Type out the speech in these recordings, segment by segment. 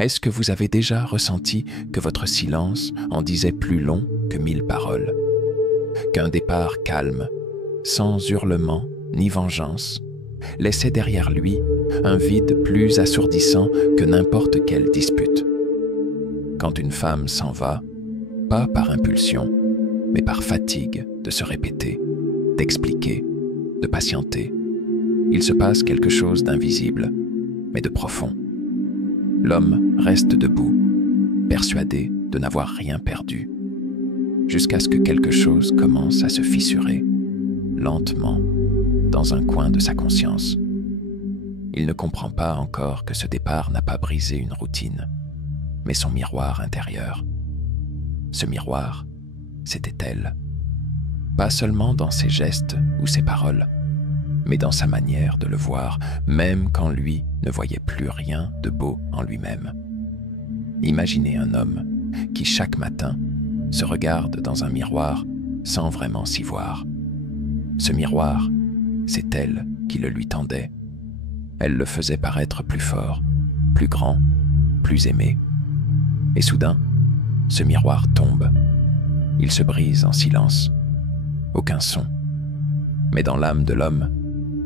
Est-ce que vous avez déjà ressenti que votre silence en disait plus long que 1000 paroles? Qu'un départ calme, sans hurlement ni vengeance, laissait derrière lui un vide plus assourdissant que n'importe quelle dispute? Quand une femme s'en va, pas par impulsion, mais par fatigue de se répéter, d'expliquer, de patienter, il se passe quelque chose d'invisible, mais de profond. L'homme reste debout, persuadé de n'avoir rien perdu, jusqu'à ce que quelque chose commence à se fissurer, lentement, dans un coin de sa conscience. Il ne comprend pas encore que ce départ n'a pas brisé une routine, mais son miroir intérieur. Ce miroir, c'était elle. Pas seulement dans ses gestes ou ses paroles, mais dans sa manière de le voir, même quand lui ne voyait plus rien de beau en lui-même. Imaginez un homme qui, chaque matin, se regarde dans un miroir sans vraiment s'y voir. Ce miroir, c'est elle qui le lui tendait. Elle le faisait paraître plus fort, plus grand, plus aimé. Et soudain, ce miroir tombe. Il se brise en silence. Aucun son. Mais dans l'âme de l'homme,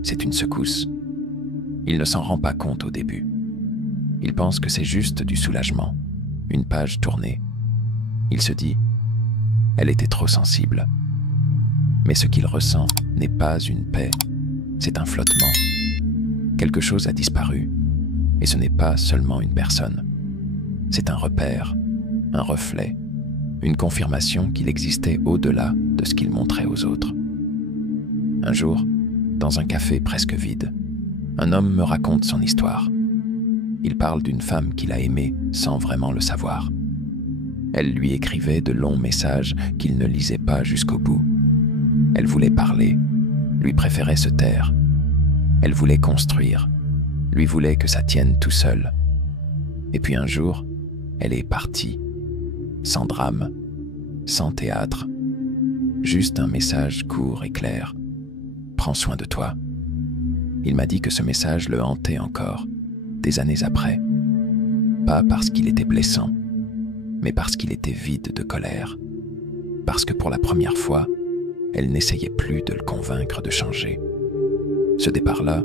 c'est une secousse. Il ne s'en rend pas compte au début. Il pense que c'est juste du soulagement, une page tournée. Il se dit, elle était trop sensible. Mais ce qu'il ressent n'est pas une paix, c'est un flottement. Quelque chose a disparu, et ce n'est pas seulement une personne. C'est un repère, un reflet, une confirmation qu'il existait au-delà de ce qu'il montrait aux autres. Un jour, dans un café presque vide, un homme me raconte son histoire. Il parle d'une femme qu'il a aimée sans vraiment le savoir. Elle lui écrivait de longs messages qu'il ne lisait pas jusqu'au bout. Elle voulait parler, lui préférait se taire. Elle voulait construire, lui voulait que ça tienne tout seul. Et puis un jour, elle est partie, sans drame, sans théâtre, juste un message court et clair. Prends soin de toi. Il m'a dit que ce message le hantait encore, des années après. Pas parce qu'il était blessant, mais parce qu'il était vide de colère. Parce que pour la première fois, elle n'essayait plus de le convaincre de changer. Ce départ-là,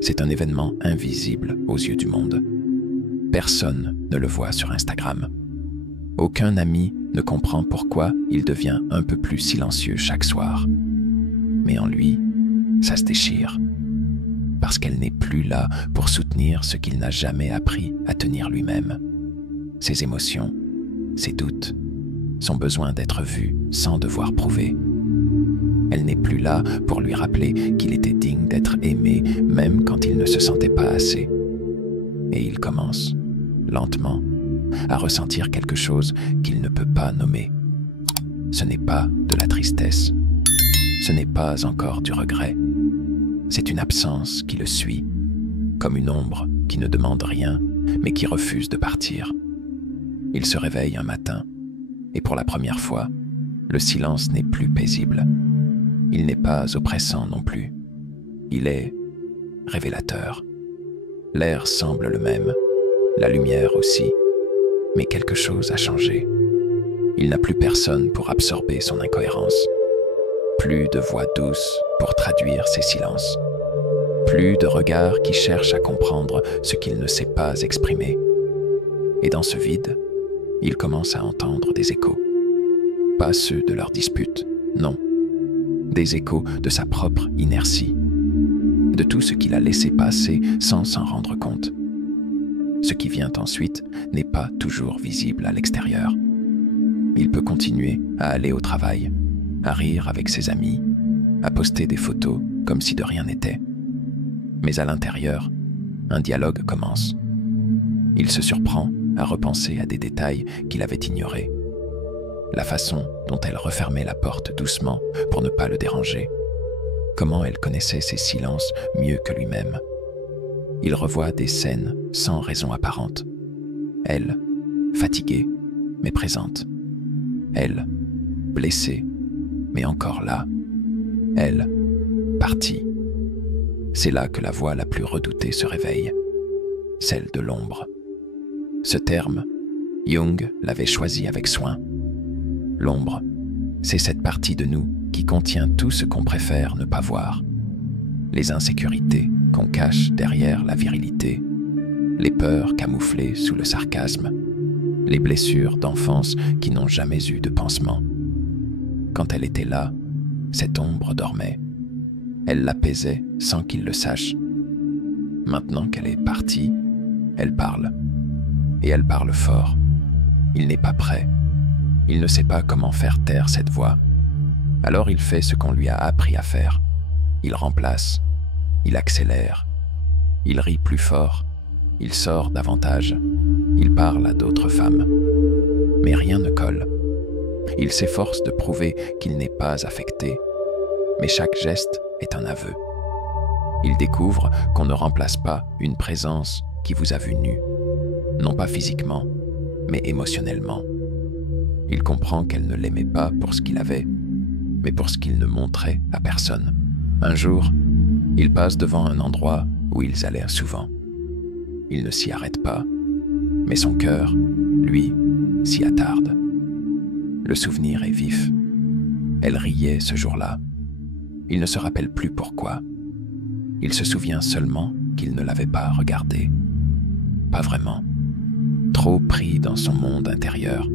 c'est un événement invisible aux yeux du monde. Personne ne le voit sur Instagram. Aucun ami ne comprend pourquoi il devient un peu plus silencieux chaque soir. Mais en lui, ça se déchire. Parce qu'elle n'est plus là pour soutenir ce qu'il n'a jamais appris à tenir lui-même. Ses émotions, ses doutes, son besoin d'être vu sans devoir prouver. Elle n'est plus là pour lui rappeler qu'il était digne d'être aimé même quand il ne se sentait pas assez. Et il commence, lentement, à ressentir quelque chose qu'il ne peut pas nommer. Ce n'est pas de la tristesse, ce n'est pas encore du regret. C'est une absence qui le suit, comme une ombre qui ne demande rien, mais qui refuse de partir. Il se réveille un matin, et pour la première fois, le silence n'est plus paisible. Il n'est pas oppressant non plus. Il est révélateur. L'air semble le même, la lumière aussi, mais quelque chose a changé. Il n'a plus personne pour absorber son incohérence. Plus de voix douce pour traduire ses silences. Plus de regards qui cherchent à comprendre ce qu'il ne sait pas exprimer. Et dans ce vide, il commence à entendre des échos. Pas ceux de leur dispute, non. Des échos de sa propre inertie. De tout ce qu'il a laissé passer sans s'en rendre compte. Ce qui vient ensuite n'est pas toujours visible à l'extérieur. Il peut continuer à aller au travail, à rire avec ses amis, à poster des photos comme si de rien n'était. Mais à l'intérieur, un dialogue commence. Il se surprend à repenser à des détails qu'il avait ignorés. La façon dont elle refermait la porte doucement pour ne pas le déranger. Comment elle connaissait ses silences mieux que lui-même. Il revoit des scènes sans raison apparente. Elle, fatiguée, mais présente. Elle, blessée, mais encore là. Elle, partie. C'est là que la voix la plus redoutée se réveille, celle de l'ombre. Ce terme, Jung l'avait choisi avec soin. L'ombre, c'est cette partie de nous qui contient tout ce qu'on préfère ne pas voir. Les insécurités qu'on cache derrière la virilité, les peurs camouflées sous le sarcasme, les blessures d'enfance qui n'ont jamais eu de pansement. Quand elle était là, cette ombre dormait. Elle l'apaisait sans qu'il le sache. Maintenant qu'elle est partie, elle parle. Et elle parle fort. Il n'est pas prêt. Il ne sait pas comment faire taire cette voix. Alors il fait ce qu'on lui a appris à faire. Il remplace, il accélère, il rit plus fort, il sort davantage, il parle à d'autres femmes. Mais rien ne colle. Il s'efforce de prouver qu'il n'est pas affecté, mais chaque geste est un aveu. Il découvre qu'on ne remplace pas une présence qui vous a vu nu, non pas physiquement, mais émotionnellement. Il comprend qu'elle ne l'aimait pas pour ce qu'il avait, mais pour ce qu'il ne montrait à personne. Un jour, il passe devant un endroit où ils allaient souvent. Il ne s'y arrête pas, mais son cœur, lui, s'y attarde. Le souvenir est vif. Elle riait ce jour-là. Il ne se rappelle plus pourquoi. Il se souvient seulement qu'il ne l'avait pas regardée. Pas vraiment. Trop pris dans son monde intérieur,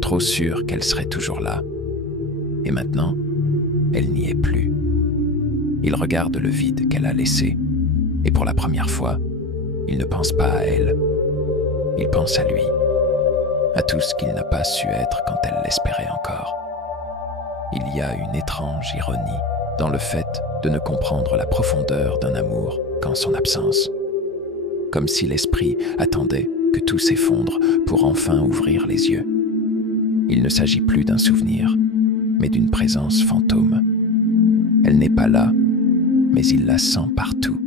trop sûr qu'elle serait toujours là. Et maintenant, elle n'y est plus. Il regarde le vide qu'elle a laissé, et pour la première fois, il ne pense pas à elle. Il pense à lui, à tout ce qu'il n'a pas su être quand elle l'espérait encore. Il y a une étrange ironie dans le fait de ne comprendre la profondeur d'un amour qu'en son absence. Comme si l'esprit attendait que tout s'effondre pour enfin ouvrir les yeux. Il ne s'agit plus d'un souvenir, mais d'une présence fantôme. Elle n'est pas là, mais il la sent partout.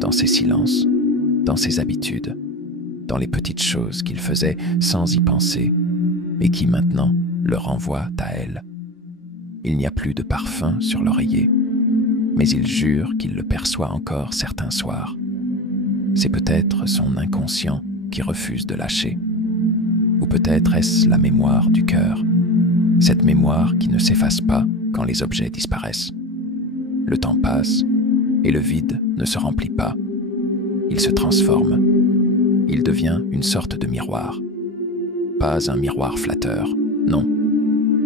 Dans ses silences, dans ses habitudes, dans les petites choses qu'il faisait sans y penser et qui maintenant le renvoient à elle. Il n'y a plus de parfum sur l'oreiller, mais il jure qu'il le perçoit encore certains soirs. C'est peut-être son inconscient qui refuse de lâcher. Ou peut-être est-ce la mémoire du cœur, cette mémoire qui ne s'efface pas quand les objets disparaissent. Le temps passe et le vide ne se remplit pas. Il se transforme. Il devient une sorte de miroir. Pas un miroir flatteur, non.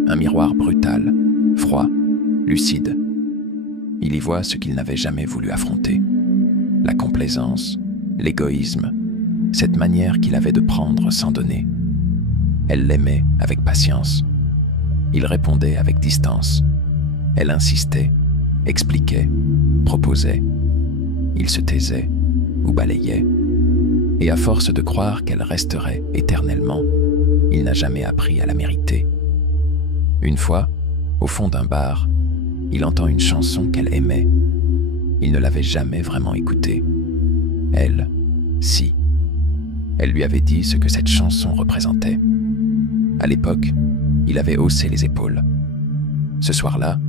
Un miroir brutal, froid, lucide. Il y voit ce qu'il n'avait jamais voulu affronter. La complaisance, l'égoïsme, cette manière qu'il avait de prendre sans donner. Elle l'aimait avec patience. Il répondait avec distance. Elle insistait, expliquait, proposait. Il se taisait ou balayait. Et à force de croire qu'elle resterait éternellement, il n'a jamais appris à la mériter. Une fois, au fond d'un bar, il entend une chanson qu'elle aimait. Il ne l'avait jamais vraiment écoutée. Elle, si. Elle lui avait dit ce que cette chanson représentait. À l'époque, il avait haussé les épaules. Ce soir-là,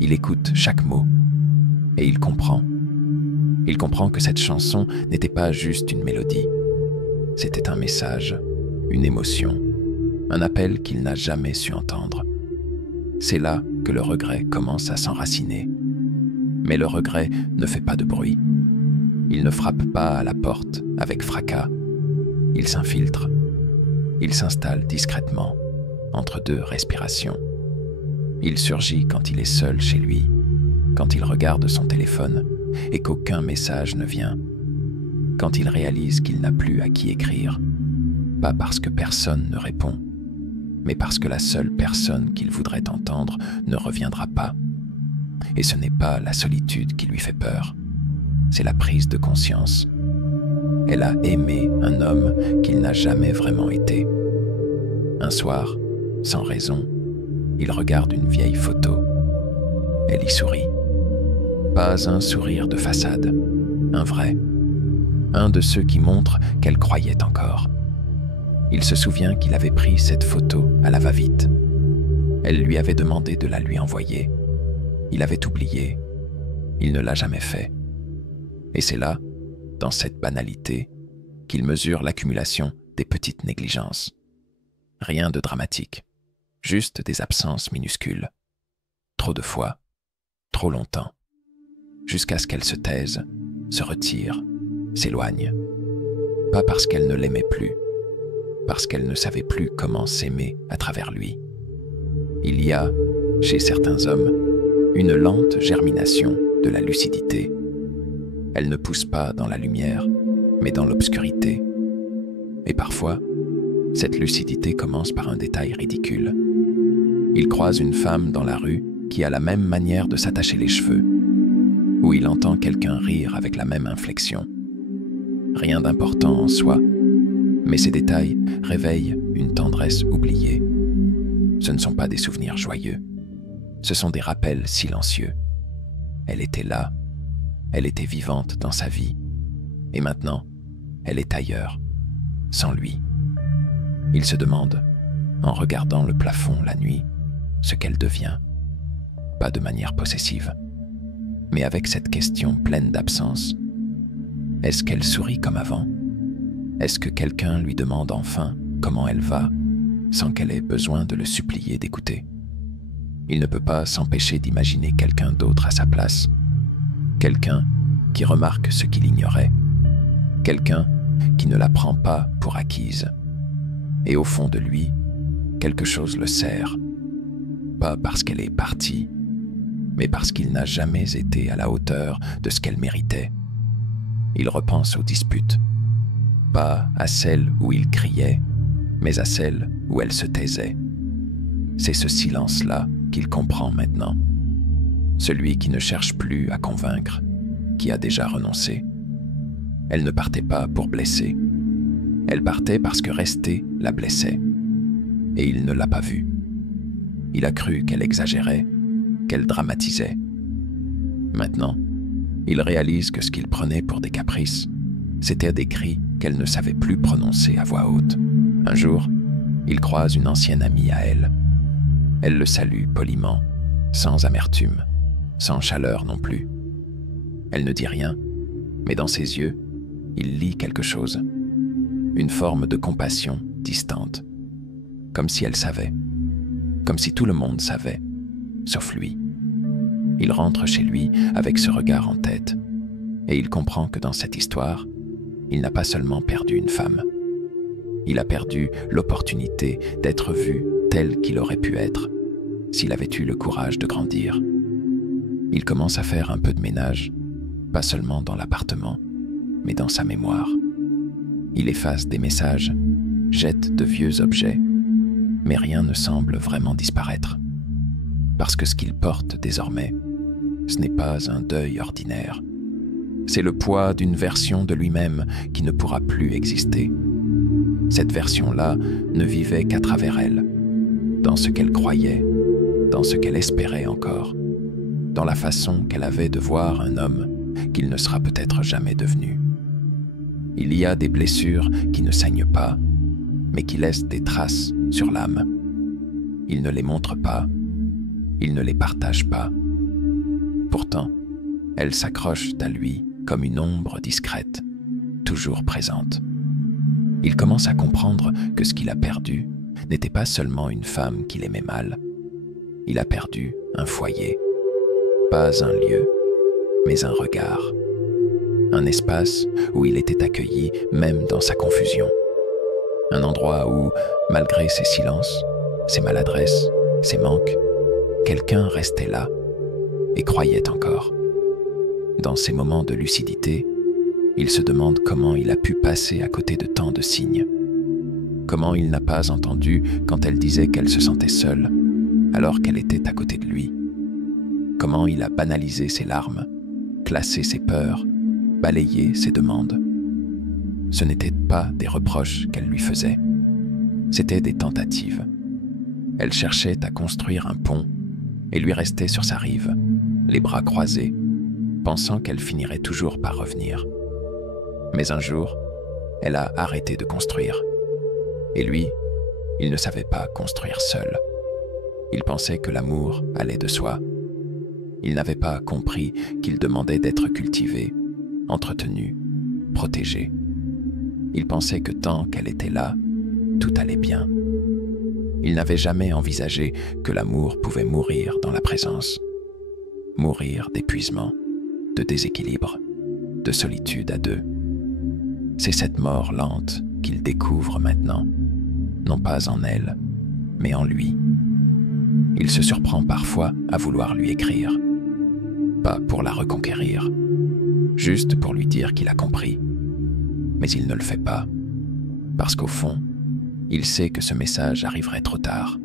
il écoute chaque mot. Et il comprend. Il comprend que cette chanson n'était pas juste une mélodie. C'était un message, une émotion, un appel qu'il n'a jamais su entendre. C'est là que le regret commence à s'enraciner. Mais le regret ne fait pas de bruit. Il ne frappe pas à la porte avec fracas. Il s'infiltre. Il s'installe discrètement, entre deux respirations. Il surgit quand il est seul chez lui, quand il regarde son téléphone et qu'aucun message ne vient, quand il réalise qu'il n'a plus à qui écrire, pas parce que personne ne répond, mais parce que la seule personne qu'il voudrait entendre ne reviendra pas. Et ce n'est pas la solitude qui lui fait peur, c'est la prise de conscience. Elle a aimé un homme qu'il n'a jamais vraiment été. Un soir, sans raison, il regarde une vieille photo. Elle y sourit. Pas un sourire de façade, un vrai. Un de ceux qui montrent qu'elle croyait encore. Il se souvient qu'il avait pris cette photo à la va-vite. Elle lui avait demandé de la lui envoyer. Il avait oublié. Il ne l'a jamais fait. Et c'est là, dans cette banalité, qu'il mesure l'accumulation des petites négligences. Rien de dramatique, juste des absences minuscules. Trop de fois, trop longtemps, jusqu'à ce qu'elle se taise, se retire, s'éloigne. Pas parce qu'elle ne l'aimait plus, parce qu'elle ne savait plus comment s'aimer à travers lui. Il y a, chez certains hommes, une lente germination de la lucidité. Elle ne pousse pas dans la lumière, mais dans l'obscurité. Et parfois, cette lucidité commence par un détail ridicule. Il croise une femme dans la rue qui a la même manière de s'attacher les cheveux, ou il entend quelqu'un rire avec la même inflexion. Rien d'important en soi, mais ces détails réveillent une tendresse oubliée. Ce ne sont pas des souvenirs joyeux, ce sont des rappels silencieux. Elle était là, elle était vivante dans sa vie, et maintenant, elle est ailleurs, sans lui. Il se demande, en regardant le plafond la nuit, ce qu'elle devient, pas de manière possessive, mais avec cette question pleine d'absence. Est-ce qu'elle sourit comme avant? Est-ce que quelqu'un lui demande enfin comment elle va, sans qu'elle ait besoin de le supplier d'écouter? Il ne peut pas s'empêcher d'imaginer quelqu'un d'autre à sa place, quelqu'un qui remarque ce qu'il ignorait, quelqu'un qui ne la prend pas pour acquise. Et au fond de lui, quelque chose le serre, pas parce qu'elle est partie, mais parce qu'il n'a jamais été à la hauteur de ce qu'elle méritait. Il repense aux disputes, pas à celles où il criait, mais à celles où elle se taisait. C'est ce silence-là qu'il comprend maintenant. Celui qui ne cherche plus à convaincre, qui a déjà renoncé. Elle ne partait pas pour blesser. Elle partait parce que rester la blessait. Et il ne l'a pas vue. Il a cru qu'elle exagérait, qu'elle dramatisait. Maintenant, il réalise que ce qu'il prenait pour des caprices, c'était des cris qu'elle ne savait plus prononcer à voix haute. Un jour, il croise une ancienne amie à elle. Elle le salue poliment, sans amertume, sans chaleur non plus. Elle ne dit rien, mais dans ses yeux, il lit quelque chose. Une forme de compassion distante, comme si elle savait, comme si tout le monde savait, sauf lui. Il rentre chez lui avec ce regard en tête, et il comprend que dans cette histoire, il n'a pas seulement perdu une femme. Il a perdu l'opportunité d'être vu tel qu'il aurait pu être, s'il avait eu le courage de grandir. Il commence à faire un peu de ménage, pas seulement dans l'appartement, mais dans sa mémoire. Il efface des messages, jette de vieux objets, mais rien ne semble vraiment disparaître. Parce que ce qu'il porte désormais, ce n'est pas un deuil ordinaire. C'est le poids d'une version de lui-même qui ne pourra plus exister. Cette version-là ne vivait qu'à travers elle, dans ce qu'elle croyait, dans ce qu'elle espérait encore, dans la façon qu'elle avait de voir un homme qu'il ne sera peut-être jamais devenu. Il y a des blessures qui ne saignent pas, mais qui laissent des traces sur l'âme. Il ne les montre pas, il ne les partage pas. Pourtant, elles s'accrochent à lui comme une ombre discrète, toujours présente. Il commence à comprendre que ce qu'il a perdu n'était pas seulement une femme qu'il aimait mal. Il a perdu un foyer, pas un lieu, mais un regard. Un espace où il était accueilli même dans sa confusion. Un endroit où, malgré ses silences, ses maladresses, ses manques, quelqu'un restait là et croyait encore. Dans ces moments de lucidité, il se demande comment il a pu passer à côté de tant de signes. Comment il n'a pas entendu quand elle disait qu'elle se sentait seule, alors qu'elle était à côté de lui. Comment il a banalisé ses larmes, classé ses peurs, balayé ses demandes. Ce n'étaient pas des reproches qu'elle lui faisait, c'étaient des tentatives. Elle cherchait à construire un pont et lui restait sur sa rive, les bras croisés, pensant qu'elle finirait toujours par revenir. Mais un jour, elle a arrêté de construire. Et lui, il ne savait pas construire seul. Il pensait que l'amour allait de soi. Il n'avait pas compris qu'il demandait d'être cultivé, entretenu, protégé. Il pensait que tant qu'elle était là, tout allait bien. Il n'avait jamais envisagé que l'amour pouvait mourir dans la présence. Mourir d'épuisement, de déséquilibre, de solitude à deux. C'est cette mort lente qu'il découvre maintenant, non pas en elle, mais en lui. Il se surprend parfois à vouloir lui écrire, pas pour la reconquérir, juste pour lui dire qu'il a compris. Mais il ne le fait pas, parce qu'au fond, il sait que ce message arriverait trop tard.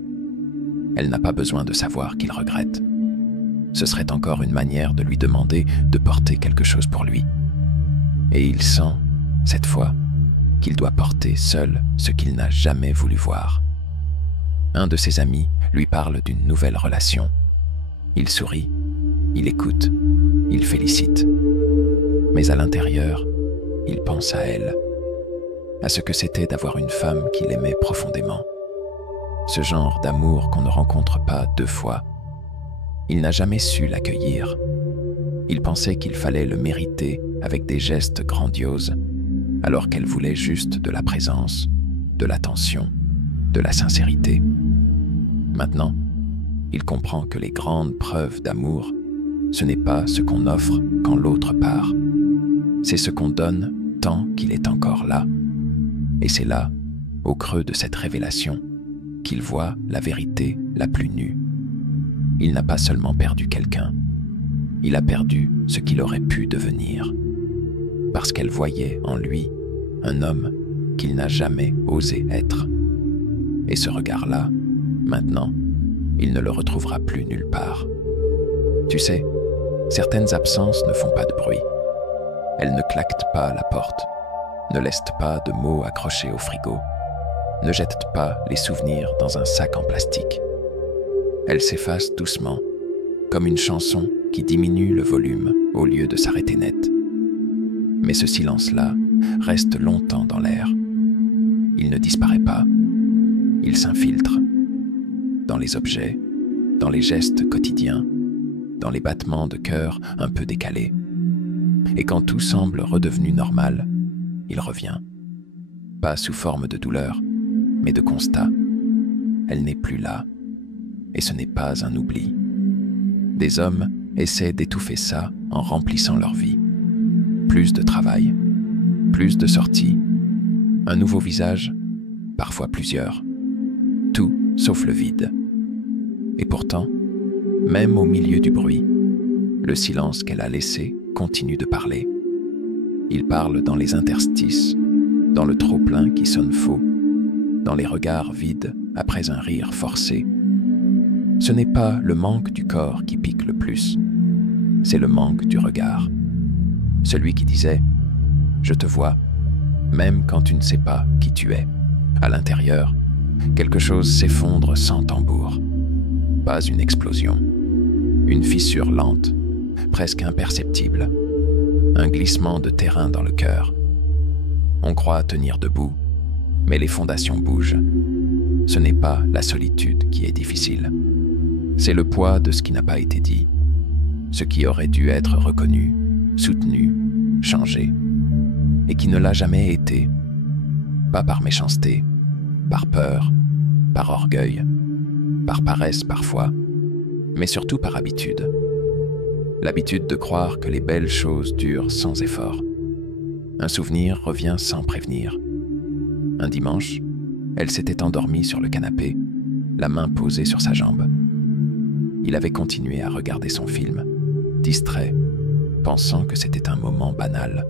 Elle n'a pas besoin de savoir qu'il regrette. Ce serait encore une manière de lui demander de porter quelque chose pour lui. Et il sent, cette fois, qu'il doit porter seul ce qu'il n'a jamais voulu voir. Un de ses amis lui parle d'une nouvelle relation. Il sourit, il écoute, il félicite. Mais à l'intérieur, il pense à elle, à ce que c'était d'avoir une femme qu'il aimait profondément. Ce genre d'amour qu'on ne rencontre pas deux fois. Il n'a jamais su l'accueillir. Il pensait qu'il fallait le mériter avec des gestes grandioses, alors qu'elle voulait juste de la présence, de l'attention, de la sincérité. Maintenant, il comprend que les grandes preuves d'amour, ce n'est pas ce qu'on offre quand l'autre part. C'est ce qu'on donne tant qu'il est encore là. Et c'est là, au creux de cette révélation, qu'il voit la vérité la plus nue. Il n'a pas seulement perdu quelqu'un, il a perdu ce qu'il aurait pu devenir. Parce qu'elle voyait en lui un homme qu'il n'a jamais osé être. Et ce regard-là, maintenant, il ne le retrouvera plus nulle part. Tu sais, certaines absences ne font pas de bruit. Elles ne claquent pas à la porte, ne laissent pas de mots accrochés au frigo, ne jettent pas les souvenirs dans un sac en plastique. Elles s'effacent doucement, comme une chanson qui diminue le volume au lieu de s'arrêter net. Mais ce silence-là reste longtemps dans l'air. Il ne disparaît pas, il s'infiltre dans les objets, dans les gestes quotidiens, dans les battements de cœur un peu décalés. Et quand tout semble redevenu normal, il revient. Pas sous forme de douleur, mais de constat. Elle n'est plus là, et ce n'est pas un oubli. Des hommes essaient d'étouffer ça en remplissant leur vie. Plus de travail, plus de sorties, un nouveau visage, parfois plusieurs. Tout sauf le vide. Et pourtant, même au milieu du bruit, le silence qu'elle a laissé continue de parler. Il parle dans les interstices, dans le trop-plein qui sonne faux, dans les regards vides après un rire forcé. Ce n'est pas le manque du corps qui pique le plus, c'est le manque du regard. Celui qui disait « Je te vois », même quand tu ne sais pas qui tu es. À l'intérieur, quelque chose s'effondre sans tambour. Pas une explosion, une fissure lente, presque imperceptible, un glissement de terrain dans le cœur. On croit tenir debout, mais les fondations bougent. Ce n'est pas la solitude qui est difficile. C'est le poids de ce qui n'a pas été dit, ce qui aurait dû être reconnu, soutenu, changé, et qui ne l'a jamais été. Pas par méchanceté, par peur, par orgueil, par paresse parfois, mais surtout par habitude. L'habitude de croire que les belles choses durent sans effort. Un souvenir revient sans prévenir. Un dimanche, elle s'était endormie sur le canapé, la main posée sur sa jambe. Il avait continué à regarder son film, distrait, pensant que c'était un moment banal.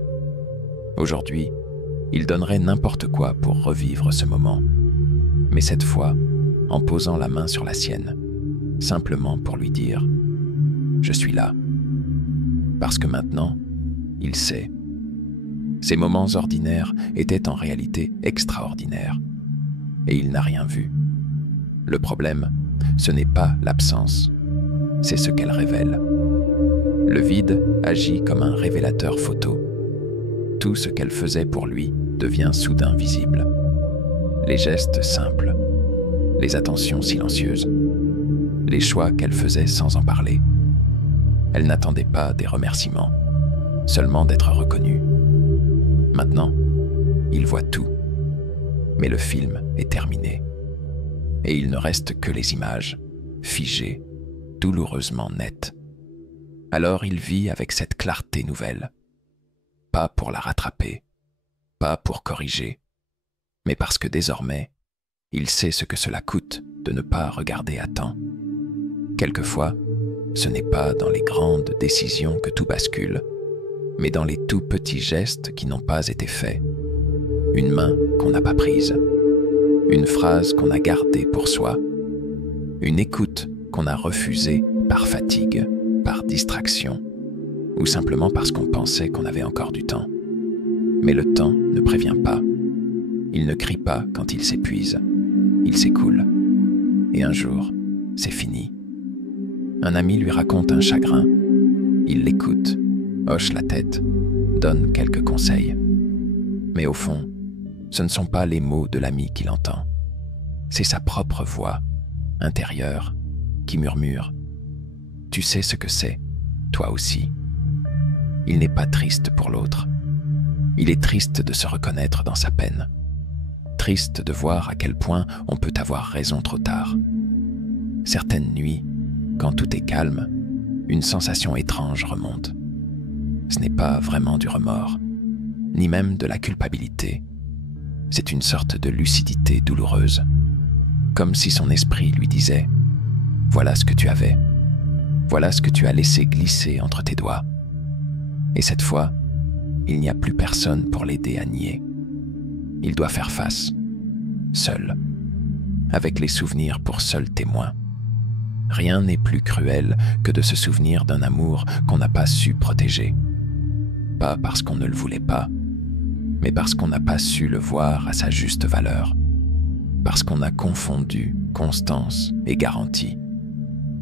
Aujourd'hui, il donnerait n'importe quoi pour revivre ce moment, mais cette fois, en posant la main sur la sienne, simplement pour lui dire « Je suis là ». Parce que maintenant, il sait. Ces moments ordinaires étaient en réalité extraordinaires, et il n'a rien vu. Le problème, ce n'est pas l'absence, c'est ce qu'elle révèle. Le vide agit comme un révélateur photo. Tout ce qu'elle faisait pour lui devient soudain visible. Les gestes simples, les attentions silencieuses, les choix qu'elle faisait sans en parler. Elle n'attendait pas des remerciements, seulement d'être reconnue. Maintenant, il voit tout. Mais le film est terminé. Et il ne reste que les images, figées, douloureusement nettes. Alors il vit avec cette clarté nouvelle. Pas pour la rattraper, pas pour corriger, mais parce que désormais, il sait ce que cela coûte de ne pas regarder à temps. Quelquefois, ce n'est pas dans les grandes décisions que tout bascule, mais dans les tout petits gestes qui n'ont pas été faits. Une main qu'on n'a pas prise, une phrase qu'on a gardée pour soi, une écoute qu'on a refusée par fatigue, par distraction, ou simplement parce qu'on pensait qu'on avait encore du temps. Mais le temps ne prévient pas. Il ne crie pas quand il s'épuise. Il s'écoule. Et un jour, c'est fini. Un ami lui raconte un chagrin. Il l'écoute, hoche la tête, donne quelques conseils. Mais au fond, ce ne sont pas les mots de l'ami qu'il entend. C'est sa propre voix, intérieure, qui murmure « Tu sais ce que c'est, toi aussi ». Il n'est pas triste pour l'autre. Il est triste de se reconnaître dans sa peine. Triste de voir à quel point on peut avoir raison trop tard. Certaines nuits, quand tout est calme, une sensation étrange remonte. Ce n'est pas vraiment du remords, ni même de la culpabilité. C'est une sorte de lucidité douloureuse, comme si son esprit lui disait « Voilà ce que tu avais, voilà ce que tu as laissé glisser entre tes doigts. » Et cette fois, il n'y a plus personne pour l'aider à nier. Il doit faire face, seul, avec les souvenirs pour seul témoin. Rien n'est plus cruel que de se souvenir d'un amour qu'on n'a pas su protéger. Pas parce qu'on ne le voulait pas, mais parce qu'on n'a pas su le voir à sa juste valeur. Parce qu'on a confondu constance et garantie.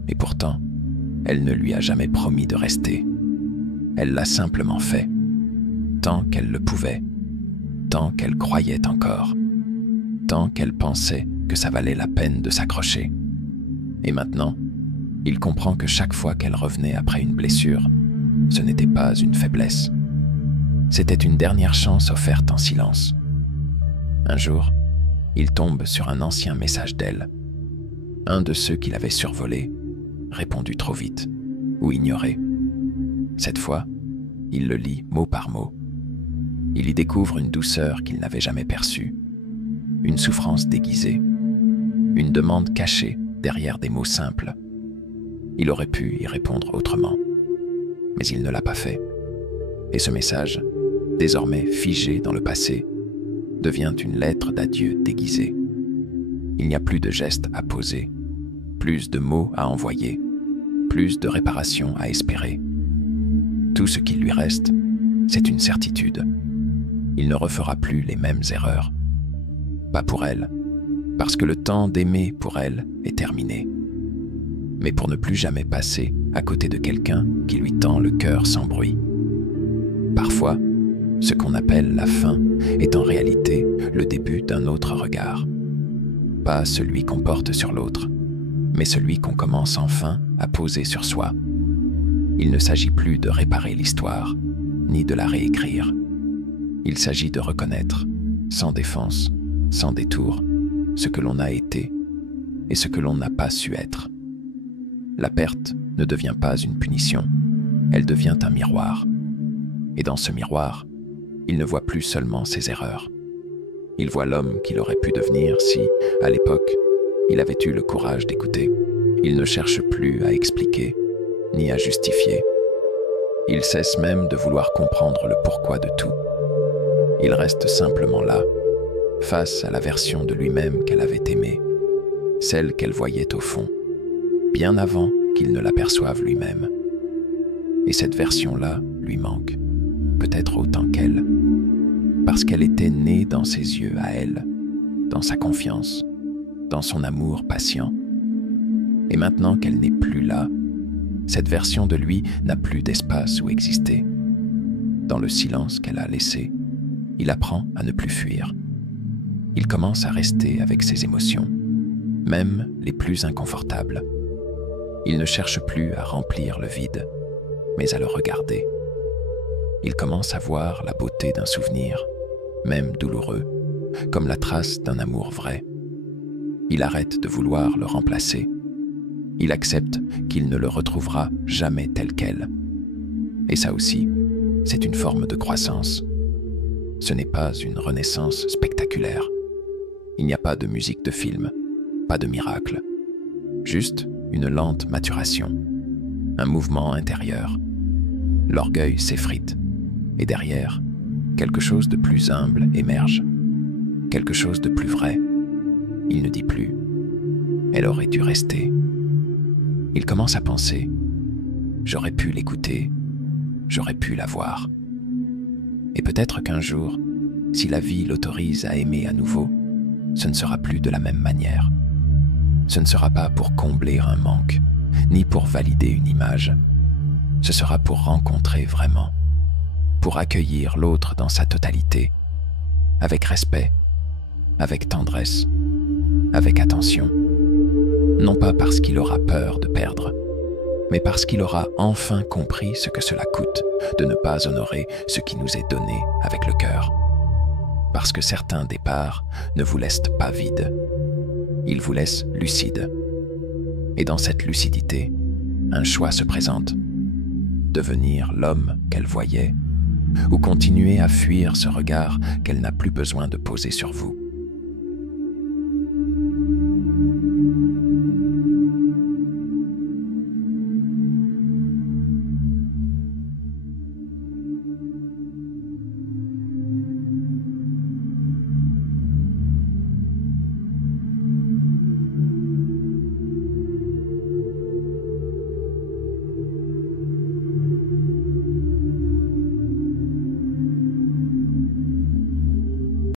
Et pourtant, elle ne lui a jamais promis de rester. Elle l'a simplement fait, tant qu'elle le pouvait, tant qu'elle croyait encore, tant qu'elle pensait que ça valait la peine de s'accrocher. Et maintenant, il comprend que chaque fois qu'elle revenait après une blessure, ce n'était pas une faiblesse. C'était une dernière chance offerte en silence. Un jour, il tombe sur un ancien message d'elle, un de ceux qu'il avait survolés, répondu trop vite ou ignoré. Cette fois, il le lit mot par mot. Il y découvre une douceur qu'il n'avait jamais perçue, une souffrance déguisée, une demande cachée derrière des mots simples. Il aurait pu y répondre autrement, mais il ne l'a pas fait. Et ce message, désormais figé dans le passé, devient une lettre d'adieu déguisée. Il n'y a plus de gestes à poser, plus de mots à envoyer, plus de réparations à espérer. Tout ce qui lui reste, c'est une certitude. Il ne refera plus les mêmes erreurs. Pas pour elle, parce que le temps d'aimer pour elle est terminé, mais pour ne plus jamais passer à côté de quelqu'un qui lui tend le cœur sans bruit. Parfois, ce qu'on appelle la fin est en réalité le début d'un autre regard. Pas celui qu'on porte sur l'autre, mais celui qu'on commence enfin à poser sur soi. Il ne s'agit plus de réparer l'histoire, ni de la réécrire. Il s'agit de reconnaître, sans défense, sans détour, ce que l'on a été et ce que l'on n'a pas su être. La perte ne devient pas une punition, elle devient un miroir. Et dans ce miroir, il ne voit plus seulement ses erreurs. Il voit l'homme qu'il aurait pu devenir si, à l'époque, il avait eu le courage d'écouter. Il ne cherche plus à expliquer, ni à justifier. Il cesse même de vouloir comprendre le pourquoi de tout. Il reste simplement là, face à la version de lui-même qu'elle avait aimée, celle qu'elle voyait au fond, bien avant qu'il ne l'aperçoive lui-même. Et cette version-là lui manque, peut-être autant qu'elle, parce qu'elle était née dans ses yeux à elle, dans sa confiance, dans son amour patient. Et maintenant qu'elle n'est plus là, cette version de lui n'a plus d'espace où exister. Dans le silence qu'elle a laissé, il apprend à ne plus fuir. Il commence à rester avec ses émotions, même les plus inconfortables. Il ne cherche plus à remplir le vide, mais à le regarder. Il commence à voir la beauté d'un souvenir, même douloureux, comme la trace d'un amour vrai. Il arrête de vouloir le remplacer. Il accepte qu'il ne le retrouvera jamais tel quel. Et ça aussi, c'est une forme de croissance. Ce n'est pas une renaissance spectaculaire. Il n'y a pas de musique de film, pas de miracle. Juste une lente maturation, un mouvement intérieur. L'orgueil s'effrite, et derrière, quelque chose de plus humble émerge, quelque chose de plus vrai. Il ne dit plus « Elle aurait dû rester ». Il commence à penser « J'aurais pu l'écouter, j'aurais pu la voir ». Et peut-être qu'un jour, si la vie l'autorise à aimer à nouveau, ce ne sera plus de la même manière. Ce ne sera pas pour combler un manque, ni pour valider une image. Ce sera pour rencontrer vraiment, pour accueillir l'autre dans sa totalité, avec respect, avec tendresse, avec attention. Non pas parce qu'il aura peur de perdre, mais parce qu'il aura enfin compris ce que cela coûte de ne pas honorer ce qui nous est donné avec le cœur. Parce que certains départs ne vous laissent pas vide, ils vous laissent lucide. Et dans cette lucidité, un choix se présente. Devenir l'homme qu'elle voyait, ou continuer à fuir ce regard qu'elle n'a plus besoin de poser sur vous.